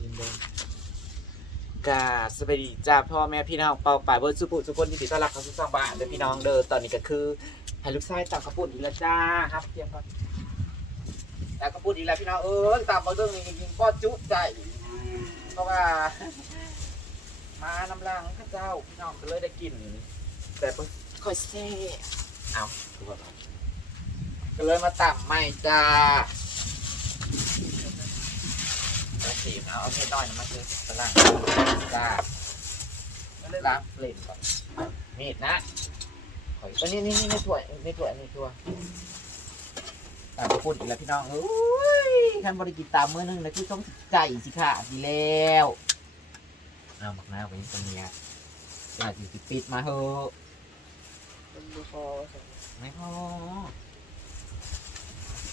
กินเด้กาสวัสดีจ้าพ่อแม่พี่น้องเป่าป่ายเบิร์ดสุปุสุคนที่ติดต้อนรับเข้าสู่ช่องบ้านเด้อพี่น้องเด้อตอนนี้ก็คือให้ลูกชายตามกระปุ่นอีกแล้วจ้าครับเตรียมก่อนตามกระปุ่นอีกแล้วพี่น้องเออตามมาเรื่องนี้ยิงก็จุใจเพราะว่า มาน้ำลังข้าเจ้าพี่น้องก็เลยได้กิน แต่บ่ค่อยแซ่เอาทุกคนเอาก็เลยมาตับใหม่จ้า แล้วสีเอาเอาเท่น้อยนะมาคือสลังจ้าล้างเปล่นก่อนมีดนะขอยก็นี่นี่นี่ในถ้วยในถ้วยในถ้วยตามพูดอีกแล้วพี่น้องเอ้ยท่านบริกิตตามมือนึงนะคือต้องใจสิค่ะดีแล้วเอาหมักน้าไว้ตรงเนี้ยอยากสิปิดมาเถอะไม่พอ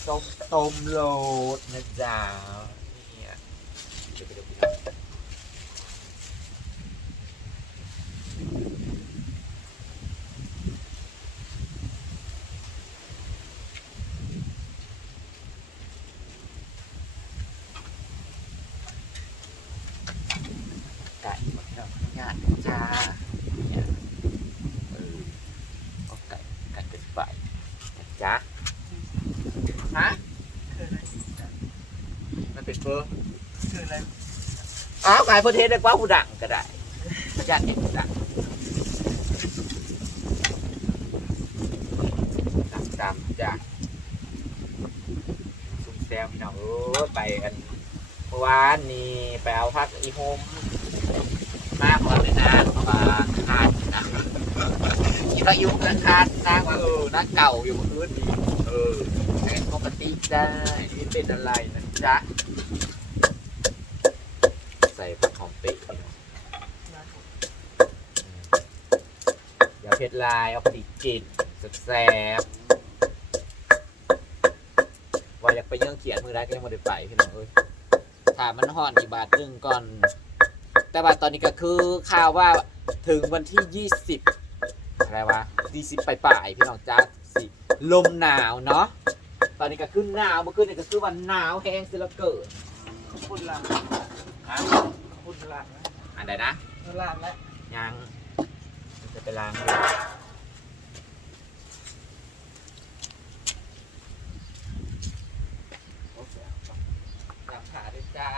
ต้มต้มโหลดนะจ๊ะ ไปดูพี่น้องไก่หมดแล้วพนักงานนะจ้าเนี่ยเออเอาไก่ไก่เป็นไฟนะจ๊ะฮะ คืออะไร มันเป็นเฟอร์ คืออะไร อ้าวไก่ประเทศได้กว่าผู้ดังก็ได้ญาติเห็นผู้ดังตามตามจ้ะซุ่มแซวพี่น้องเออไปกันเมื่อวานนี่ไปเอาพักอีโฮมมาพอเลยนะเพราะว่าขาดนะคิดว่าอยู่กันขาดนางว่าเออนักเก่าอยู่เมื่อคืนนี้เออแต่ปกติได้นี่เป็นอะไรนะจ๊ะ ใส่ผักหอมเปรี้ยวพี่น้อง มาของ อย่า เผ็ดลายเอาพอดีกินแซ่บๆว่าอยากไปเยื่องเขียนมือได้ก็ยังไม่ได้ไปพี่น้องเอ้ยถามมันห่อนอีกบาทหนึงก่อน แต่ว่าตอนนี้ก็คือข่าวว่าถึงวันที่ 20 อะไรวะ20ปลายๆพี่น้องจ้าสิลมหนาวเนาะตอนนี้ก็ขึ้นหนาวเมื่อคืนนี่ก็คือวันหนาวแห้งสิละเกิดเขาพูดลางอะเขาพูดลางนะอันใดนะเขาลางแล้วยัง จะไปล้างดูโอเคเอาล้างขาด้วยจ้า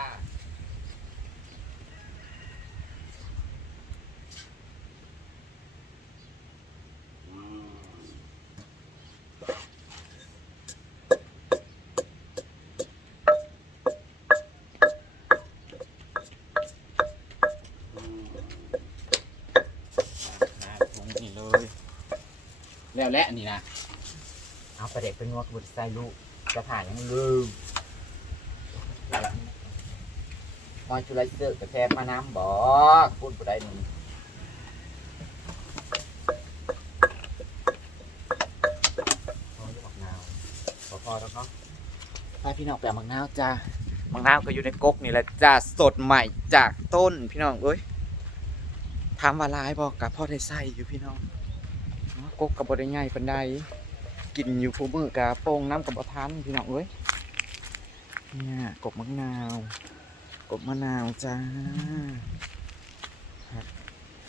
นาตรงนี้เลย แล้วและอันนี้นะเอาประเด็กเป็นงวกบุตรใส่ลูกจะผ่านยังลืมมอยชุไรเซอร์กระแทกมาน้ำบอกพูดบุได้หนึ่งพอจะหมักนาวพอพอแล้วเนาะไปพี่น้องแปลมักนาวจ้ามักนาวก็อยู่ในก๊กนี่แหละจ้าสดใหม่จากต้นพี่น้องเอ้ยถามว่าหลายบอกกับพ่อได้ใส่อยู่พี่น้อง เนาะกบกับบ่ได้ง่ายปานใดกินอยู่ผู้มือกับโป่งน้ำกับบ่ทันพี่น้องเอ้ยเนี่ยกบมะนาวกบมะนาวจ้า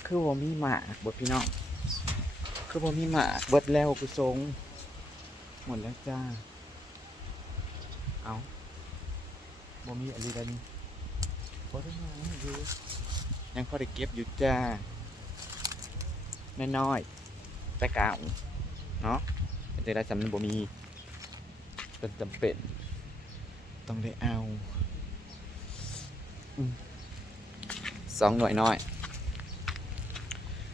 คือบ่มีหมากบ่พี่น้องคือบ่มีหมากเบิดแล้วกูทรงหมดแล้วจ้าเอาบ่มีอะไรกันบ่ได้หยังอยู่ยังพอได้เก็บอยู่จ้าน้อยๆ แต่กาวเนาะเป็นจะได้จำนวนบ่มีเป็นจำเป็น ต้องได้เอาอืมสองหน่วยน้อย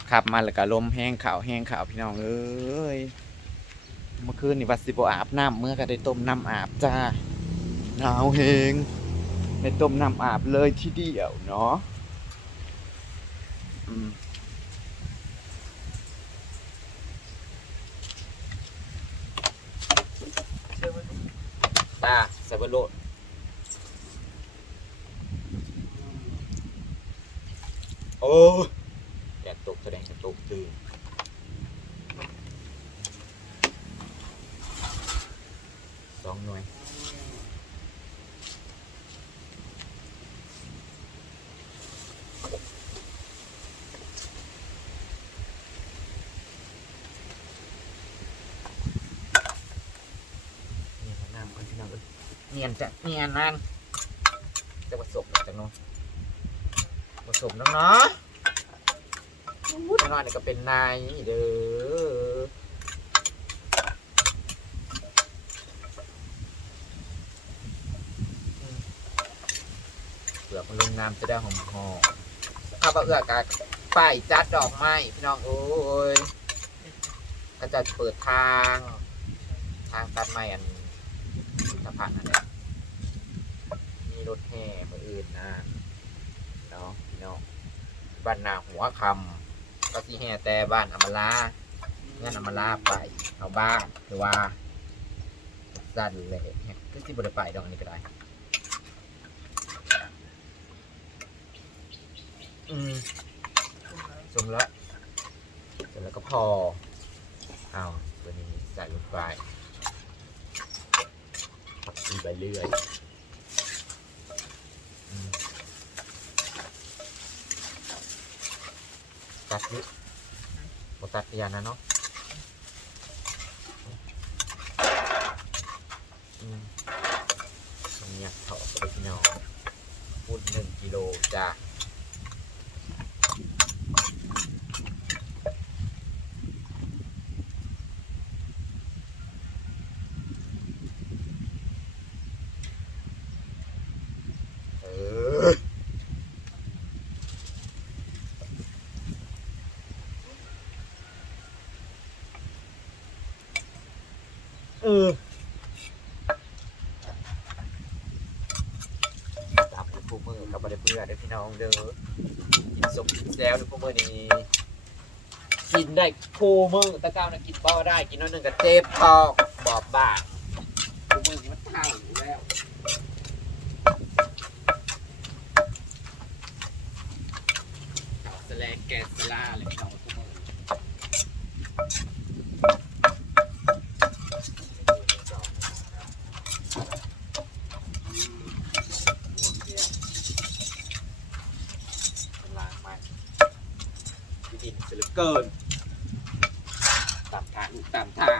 ขับมาแล้วก็ลมแห้งขาวแห้งขาวพี่น้องเอ้ยเมื่อคืนนี่วัดสิบอาบน้ำเมื่อก็ได้ต้มน้ำอาบจ้าหนาวเฮงได้ต้มน้ำอาบเลยทีเดียวเนาะอืม เชื่อไหม ตาใส่บโลดโอ้ยแดดตกแสดงจะตกตื่นสองหน่วย เนียน จะเนียนนั่นจะผสมจังเนาะผสมน้องเนาะอู้น้อยๆนี่ก็เป็นนายเด้ออืมเปลือกมันลงน้ำจะได้หอมหอมๆข้าวปลาเอือกกะป้ายจัดดอกไม้พี่น้องโอ้ยก็จะเปิดทาง ทางตัดไม้อันสะพานนั่นแหละมี รถแห่มาอื่นนะเนาะพี่น้องบ้านนาหัวคำก็ที่แห่แต่บ้านอมาลาเงื่อนอมาลาไปเอาบ้านหรือว่าสั้นเลยก็ที่บริไปดอกอันนี้ก็ได้อืมสมแล้วเสร็จแล้วก็พอเอาตัวนี้ใส่ลงไปผักชีไปเรื่อยอืม ตัดนิดบตัดขยันนะเนาะเนี่ยเถาะไปพี่น้องพูดหนึ่งกิโลจ้า เออเออตามทุกมือกับบริเบื่อเด้อพี่น้องเด้อกินสมกินแซวเด้อพวกมือนี้กินได้คู่มือตะก้าวนะกินเบ้าได้ กินน้อยหนึ่งก็เจ็บท้องบอบบางคู่มือนี่มันเท่าอยู่แล้วสแลกแกสลาเลยพี่น้องทุกคนล้างมันดินเสลือเกินตามทางลูกตามทาง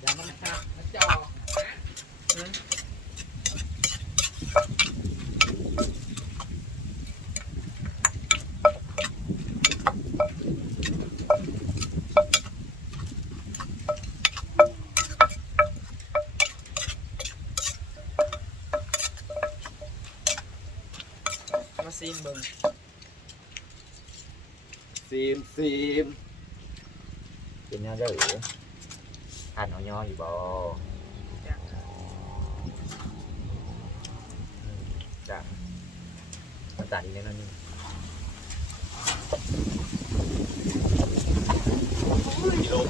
อย่ามันนะครับมันจะออกนะ มา ซีนเบิ่งซีมซีมเป็นยังไงหรือทานเอาย่ออยู่บ่จ้ะจ้ะมันตัดอีกนิดนึงลม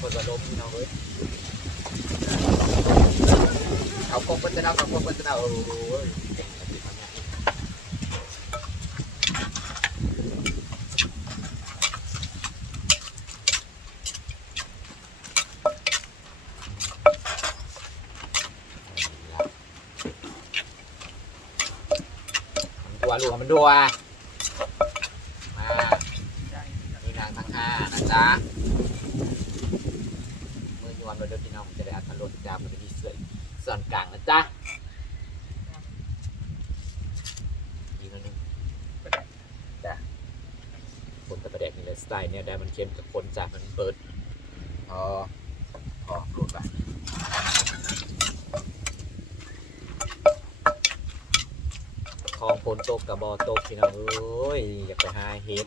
คนละลมพี่น้องเอ้ยเอากบเป็นจะเอาเอากบเป็นจะเอาโอ้ยเก่งจริงๆเนี่ย มันดัวหลวงมันดัว มา ใช่ นี่นางทั้งห้านะจ๊ะมือยวนโดยเดิมพี่น้องจะได้อัตรสจ้ามันจะมีเสื่อยส่วนกลางนะจ๊ะอีกนิดนึงจ้ะคนตะประเด็กนี่เลยสไตล์เนี่ยได้มันเค็มกับคนจ้ะมันเปิดพอพอโหลดไป คลองพนตกกับบอตกพี่น้องเอ้ยอยากไปหาเฮ็ด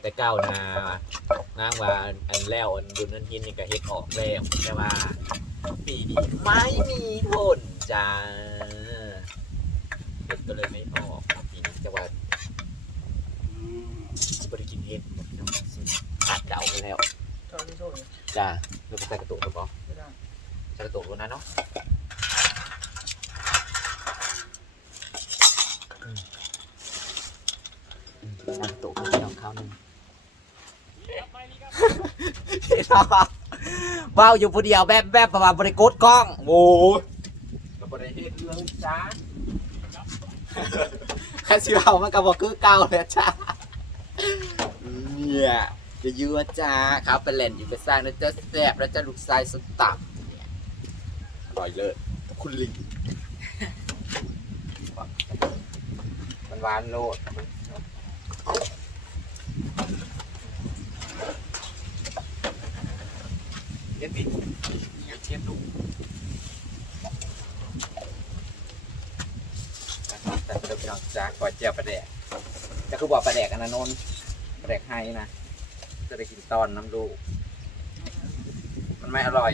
แต่เก้าวนานางว่าอันแล้วอันบุญนันหินนี่ก็เฮ็ดออกแล้วแต่ว่าปีนี้ไม่มีผลจ้าเฮ็ดก็เลยไม่ออกปีนี้แต่ว่าบ่ได้กินเฮ็ดหมดนาะสิขาดเดาไปแล้วจ้าเราไปใส่กระตุกหรือเปล่าใส่กระตุกแล้วนะเนาะ อืมใส่กระตุกให้พี่น้องข้าวหนึงพี่น้องว้าวอยู่ผู้เดียวแบบแบบประมาณบริกดกล้องโอ้ยกับบริเฮ็ดเลยจ้าข้าสิเว้ามันก็บอกคือเก่าเลยจ้าเนี่ยจะยั่วจ้าครับไปเล่นอยู่ไปสร้างนะจ๊ะแซ่บแล้วจะลูกชายสุดตับเนี่ยอร่อยเลิศคุณลิงมันหวานโลด เย็ดปิดเย็ดเทียบลูกแต่เดี๋ยวพี่น้องจากก่อยเจียวปลาแดกจะคือบอกปลาแดกอันนั้นนนปลาแดกไฮนะจะได้กินตอนน้ำลูกมันไม่อร่อย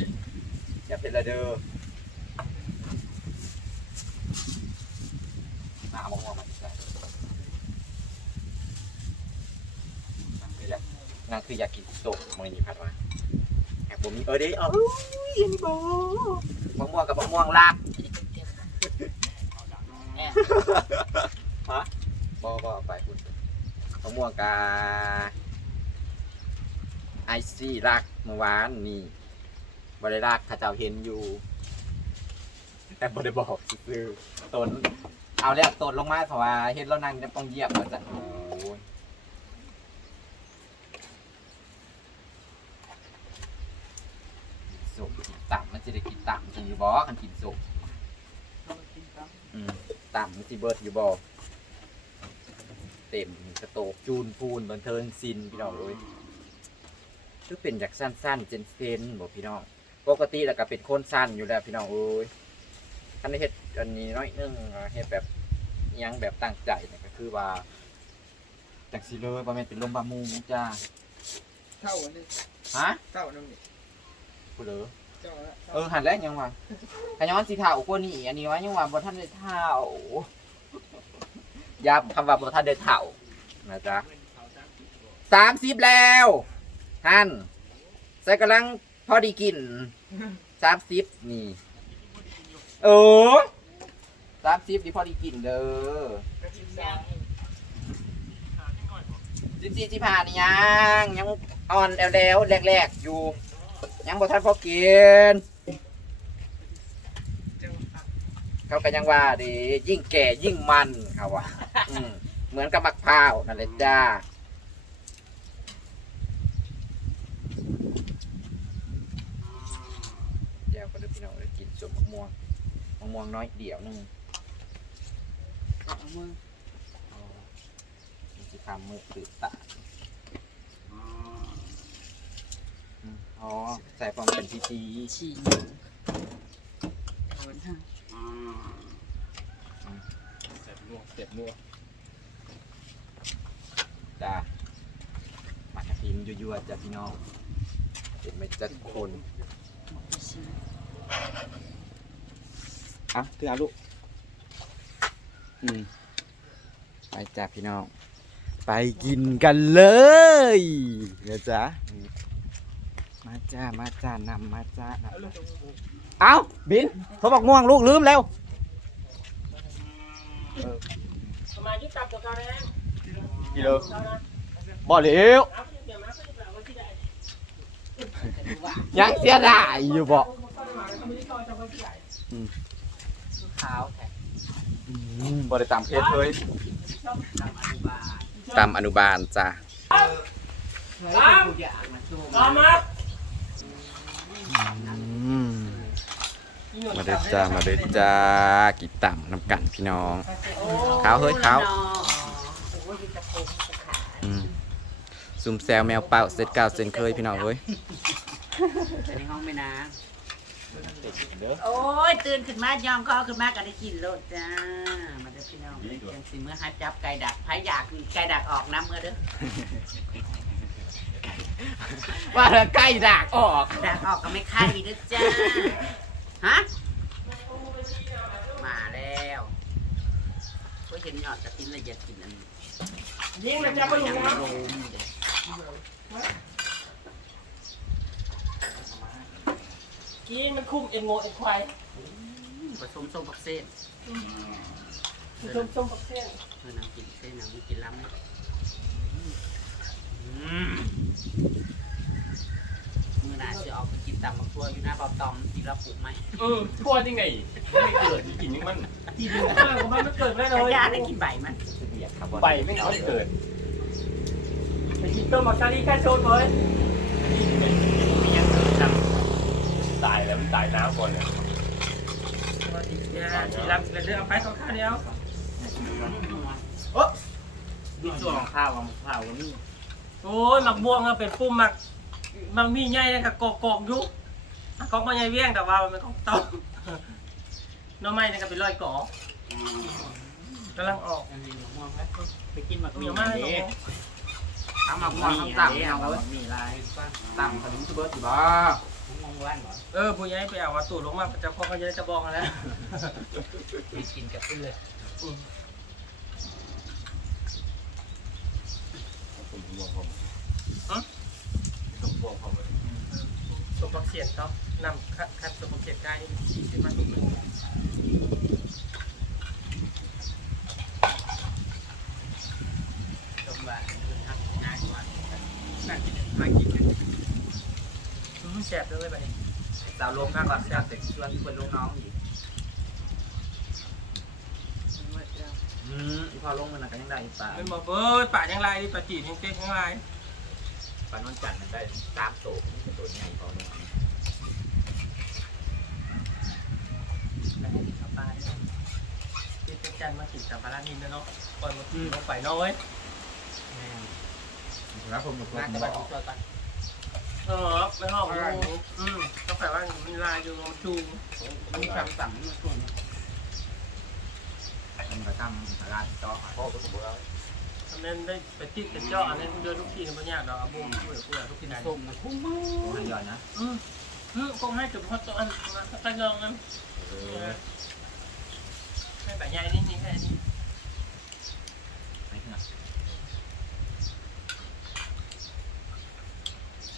อย่าเป็นระเด้อหน้ามองๆมันใช่นางคืออยาก นางคืออยากกินโตะมันนี่พัดว่าแหกบ่มีเออเด้เอออันนี้บ่มะม่วงกับมะม่วงลาบฮะบ่บ่ไปคุณมะม่วงกาไอซี่รักเมื่อวานนี่บริรักข้าเจ้าเห็นอยู่ แต่บริบอกซื้อตนเอาแล้วตนลงมาเพราะว่าเห็นแล้วนั่งจะต้องเหยียบมาจ้ะโอ้ยสุก กินต่ำมันจะได้กินต่ำจังอยู่บ่คันกินสุกเอามากินตั้งอืมต่ำมันสิเบิดอยู่บ่เต็มกระโตกจูนพูนบันเทิงซินพี่น้องเลยคือเป็นจากสั้นๆเจนเซนๆบอกพี่น้องปกติแล้วก็เป็นคนสั้นอยู่แล้วพี่น้องเอ้ยอันนี้เฮ็ดอันนี้น้อยนึงเฮ็ดแบบอิหยังแบบตั้งใจเนี่ยก็คือว่าจังสิเลยบ่แม่นเป็นลมบามูจ้าเท่าอันนี้ฮะเท่านั่นนี่ผู้เด้อเจ้าละ เออหันแล้วยังว่าขย้อนสิเฒ่ากว่านี้อันนี้ว่ายังว่าบ่ทันได้เฒ่าย้ำคำว่าบ่ทันได้เฒ่านะจ๊ะ30แล้วท่านใส่กำลังพอดีกินสามสิบนี่เออสามสิบดีพอดีกินเด้อก็กินสามสิบสี่สิบห้านี่ยังยังอ่อนแอลแล้วแรกๆอยู่ ยังบ่ทันพอกินเจ้าอะเขาก็ยังว่าดียิ่งแก่ยิ่งมันเขาว่าอืมเหมือนกับมะพร้าวนั่นแหละจ้าเดี๋ยวก็เดี๋ยวพี่น้องได้กินสมมะม่วงมะม่วงน้อยเดี่ยวหนึงเอามืออ๋อมันจะทำมือตื่นตา อืมอ๋อใส่ความเป็นพิธีฉี่เหินฮะเสร็จลวกเสร็จลวกจ้าปากกระพิมยั่วๆจ้ะพี่น้องเห็นไหมจ้ะทุกคนอะถือเอาลูกอืมไปจ้ะพี่น้อง ไปกินกันเลยเดี๋ยวจ้ะ มาจ้า มาจ้านำมาจ้านำเอาบินเขาบอกม่วงลูกลืมแล้วประมาณยี่สิบตัวกันนะกิโลบ่เหลวเอาไปเดี๋ยวมาก็จะแบบว่าที่ได้ยังเสียดายอยู่บ่ขาวแท้บ่ได้ตามเพจเลยตามอนุบาลจ้ะต มมามาเด้อจ้ามาเด้อจ้ากินต่ำน้ำกันพี่น้อง ขาวเฮ้ยขาว อืมซุ่มแซวแมวเป่าเสร็จเก่าเส้นเคยพี่น้องเอ้ยในห้องไม่นานเด้อโอ้ยตื่นขึ้นมายอมก็เอาขึ้นมาก็ได้กินโลดจ้ามาเด้อพี่น้องจังสิเมื่อหาจับไก่ดักไผอยากไก่ดักออกน้ำเมื่อเด้อว่าแล้วใกล้ดากออกดักออกก็ไม่ค่ายเด้อจ้า ฮะ มาแล้วก็เห็นยอดกระตินละเอียดกินอันนี้ยิงเลยจ้าไปอยู่ยังนะโลมเด้อกินมันคุ้มเอ็นโง่เอ็นควายผสมส้มผักเส้นส้มส้มปักเส้นเพื่อนำกินเส้นนำกินล้ำนะอืมมือหนาจะออกไปกิน ตำบักตัวอยู่หน้าเบาตอมที่เราปลูกไหมเออทั่วยังไงไม่เกิดกินยังมันกินข้างของมันมันเกิดไม่เลกระยยาได้กินใบมันใบไม่เอาเกิดไปกินต้มมักกะลีแค่โชนเลยมียังจตายแล้วมันตายน้ำก่อนเลยำอย่าสิรับสิเรื่องเอาไปข้าวๆเดียวมีช่วงข้าวของข้าวก็มีโอ้ยหมักม่วงอะเป็นปุ่มหมัก บางมีใหญ่เลยค่ะกอกกอกๆอยู่อะกอกมาใหญ่เวียงแต่ว่ามันเป็นของเต้าหน้องไม้นี่ก็เป็นร้อยกอกกำลังออกอันนี้มะม่วงครับไปกินหมักมีมี่มากเด้เลยทั้งหมักม่วงทั้งตับเอาหมักมี่ลายต่ำขนมสุเบิร์ตสิบ้าทั้งมงว่านเหรอเออผู้ใหญ่ไปเอาวัตถุลงมาเจะพ่อเขาจะได้จะบอกกันแล้วไปกินกับเพื่อนเลยอืมผมบวกผม ฮะผมบวกผมสมบักเสียนเขานำคัดคัดสมบักเสียนไก่สี่สิบมาทุกหนึ่งสมบัติครับง่ายกว่าน่ากินมากินกันอืมแซ่บเลยแบบนี้สาวลงข้างหลังจากเด็กชวนคนลงน้องอีกอืมพอลงมันก็ยังได้ป่าเป็นบอกเบิร์ดป่ายังไรดิป่าจีนยังเต๊กยังไร ปลานนจันทร์มันได้สามโตนี่ตัวใหญ่พอลงแล้วให้กินข้าวปลาได้ที่เป็นจันมากินกับปลาลานินนะเนาะปล่อยมากินลงไปเนาะเว้ยแล้วผมก็น่าจะแบบตัวกันเออไม่ห้องอยู่อืมก็แปลว่ามีลายอยู่ลงจูงมีคำสั่งมาส่วนมันก็ทำร้านต่อพ่อก็ผมว่าอัน นั้นได้ไปติดกันเจาะอันนั้นเดินทุกทีในปัญญากดอกอาบุ้มเพื่อเพื่อทุกทีไหนส้มนะคุ้มมากให้ย่อยนะอืมอืมคงให้จุดพอตัวอันมาสักกันลองนั้นให้แบบใหญ่นี่นี่แค่นี้ไม่ขนาด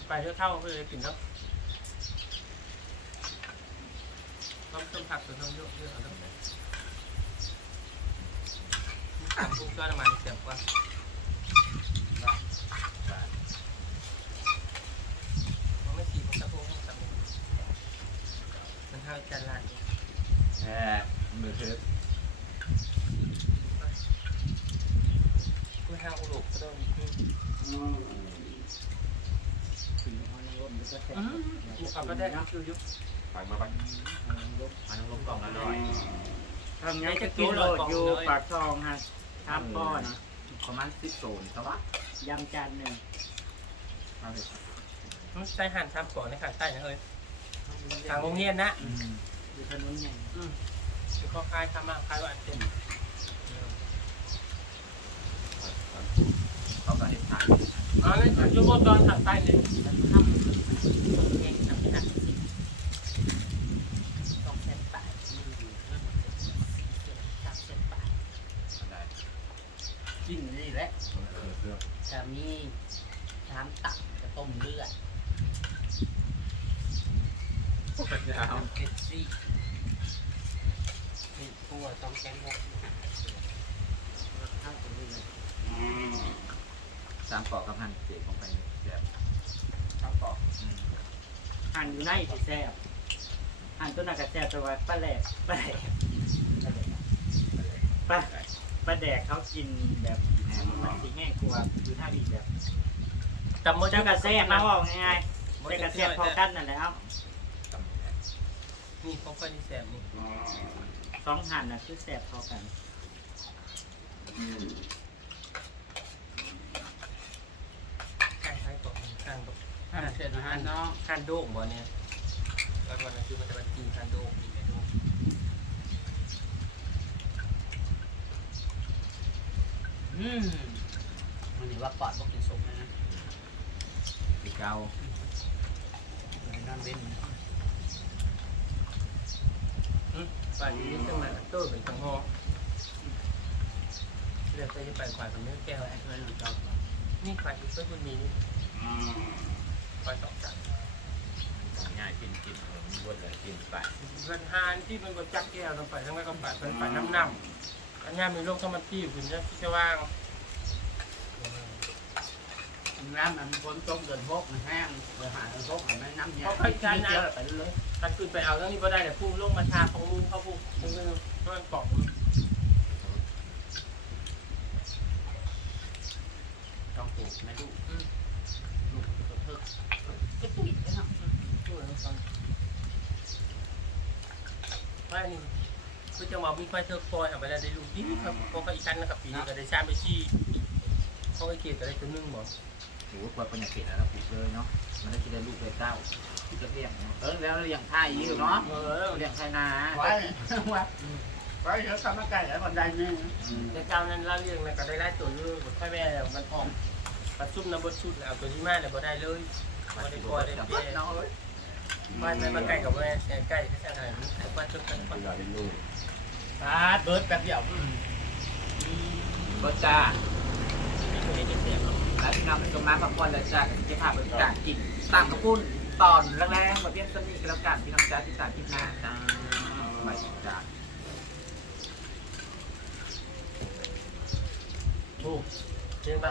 ไปเท่าเท่าไปเลยกินแล้วต้มต้มผักต้มต้มเยอะเยอะแล้วทำปุ๊บก็น้ำมันเสียบกว่า มันไม่สีมันจะโค้งมันจมันเท่าจานลานแค่มือถือกูห้าอุลุกก็ต้องอืมสีมันร่มก็แซ่บอืมกูขับก็ได้นะคือยุบไปมาไปมันต้องลงกล่องละร้อยทำไงจะกินโลดอยู่ปากซองฮะทำก้อนประมาณสิบโซนแต่ว่า ยำจานหนึ่งเอาเลยใส่หั่นทำก่อนในขาใต้นะเฮ้ยทางโรงเรียนนะอยู่ถนนใหญ่คือเขาคลายทำมาคลายว่าอันเต็มเขาก็เห็นถ่ายอ๋อนี่ยุบตอนทางใต้เลยทำเองทำหนักสิต้องเส้นปลายสามเส้นปลาย ได้ กินนี่แหละ เครื่อง จะมีน้ำตับจะต้มเลือดยาวน้ำเกล็ดซี่มีทั่วต้องแกงหกข้าวตัวนี้เลยสามปอกกับหั่นเจ็บลงไปแบบข้าวปอกหั่นอยู่ในที่แซ่บหั่นตัวนั้นก็แซ่บแต่ว่าปลาแหลกปลาแหลกปลา ปลาแดกเขากินแบบมันสีแห้งกว่าอยู่ท่าดีแบบจำมือเจ้ากระแซ่บนะว่าง่ายๆเจ้ากระแซ่บพอกันนั่นแหละครับนี่เขาค่อยดีแสบนี่สองหั่นน่ะคือแซ่บพอกันข้างใต้ก่อนข้างตกหั่นเสร็จนะฮะน้องข้างโด่งบ่เนี่ยแล้ววันนั้นคือมันจะเป็นกินข้างโด่ง อีกไหมทุกอืมมันนี่ว่าปอดพวกกินสมเลยนะปีเก้าเลยนอนเว้นฝ่ายนี้ซึ่งมันตู้เป็นตังหอเรียกไปที่ไปฝ่ายเป็นเนื้อแก้วไอ้เพื่อนของเรานี่ฝ่ายที่ช่วยคุณมีนี่ฝ่ายสองจันง่ายกินกินมีวนเลยกินไปเงินฮานที่มันบนจักแก้วลงไปทั้งนั้นก็ฝ่ายเป็นฝ่ายน้ำน้ำ อันนี้มีโรคสมันที่อยู่คุณจะคิดว่างน้ำมันฝนตกเดินพกมันแห้งเดินหาเดินพกมันไม่น้ำเยอะไปเลยการขึ้นไปเอาเรื่องนี้ก็ได้แต่ผู้ลงมาชาของมูเขาผู้มึงก็ต้องปอกต้องปลูกไม่ลูกลูกก็เพิ่งก็ปุ๋ยนะครับผู้ต้องฟังไม่นี่ จังหวะมีไฟเทอร์คอยเอาไปแล้วได้ลูกดีครับพอก็อีกคันนะครับปีนี้ก็ได้ชามไปชี้พอไอ้เกียรก็ได้ตัวนึงบอกโอ้โหปล่อยปัญญาเกตแล้วปลูกเลยเนาะมันได้กินได้ลูกเลยเต้าที่จะเลี้ยงเนาะเออแล้วเลี้ยงไทยอยู่เนาะเออเลี้ยงไทยนาไว้ไว้ไว้เดี๋ยวทำมาไก่แล้วคนใดนี่แต่เจ้านั้นล่าเรื่องแล้วก็ได้ได้ตัวนึงค่อยแม่มันออกปัดซุ่มน้ำบดชุดแล้วเอาตัวที่มาเนี่ยบ่ได้เลยบ่ได้คอยได้เปี้ยน้องเอ้ยไม่ไม่มาใกล้กับแม่ใกล้แค่ไหนแต่ว่าชุดกันอยากได้ลูก ตาเบิร์ดแป๊บเดียวเบิร์จ้ามีตัวนี้จะเสียบแล้วที่นำไปตรงนั้นมาก่อนแล้วจ้าก็จะพาไปการกินตามกระปุ้นตอนแรงๆมาเบี้ยนสนิทกันแล้วกันพี่น้องจ้าที่สามที่ห้าจ้าไปจ้าโอ้เรื่องบ้าน